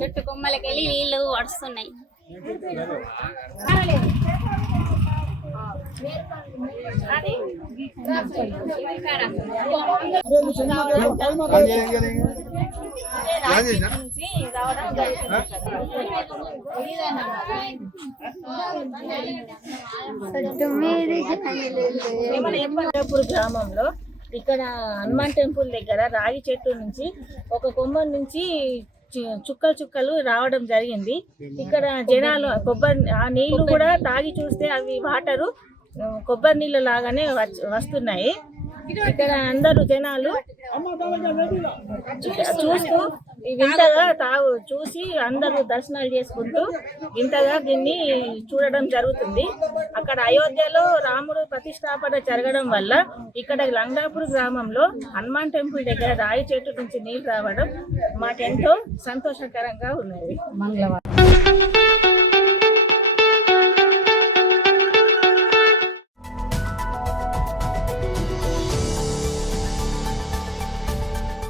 చెట్టు కొమ్మలకి వెళ్ళి నీళ్లు వడుస్తున్నాయి. గ్రామంలో ఇక్కడ హనుమాన్ టెంపుల్ దగ్గర రాగి చెట్టు నుంచి ఒక కొమ్మ నుంచి చుక్కలు రావడం జరిగింది. ఇక్కడ జనాలు కొబ్బరి ఆ నీళ్లు కూడా తాగి చూస్తే అవి వాటరు కొబ్బరి నీళ్ళు లాగానే వస్తున్నాయి. ఇక్కడ అందరూ జనాలు చూస్తూ వింతగా చూసి అందరూ దర్శనాలు చేసుకుంటూ వింతగా దీన్ని చూడడం జరుగుతుంది. అక్కడ అయోధ్యలో రాముడు ప్రతిష్టాపన జరగడం వల్ల ఇక్కడ లంగాపూర్ గ్రామంలో హనుమాన్ టెంపుల్ దగ్గర రాయి చెట్టు నుంచి నీళ్ళు రావడం మాకెంతో సంతోషకరంగా ఉన్నది. మంగళవారం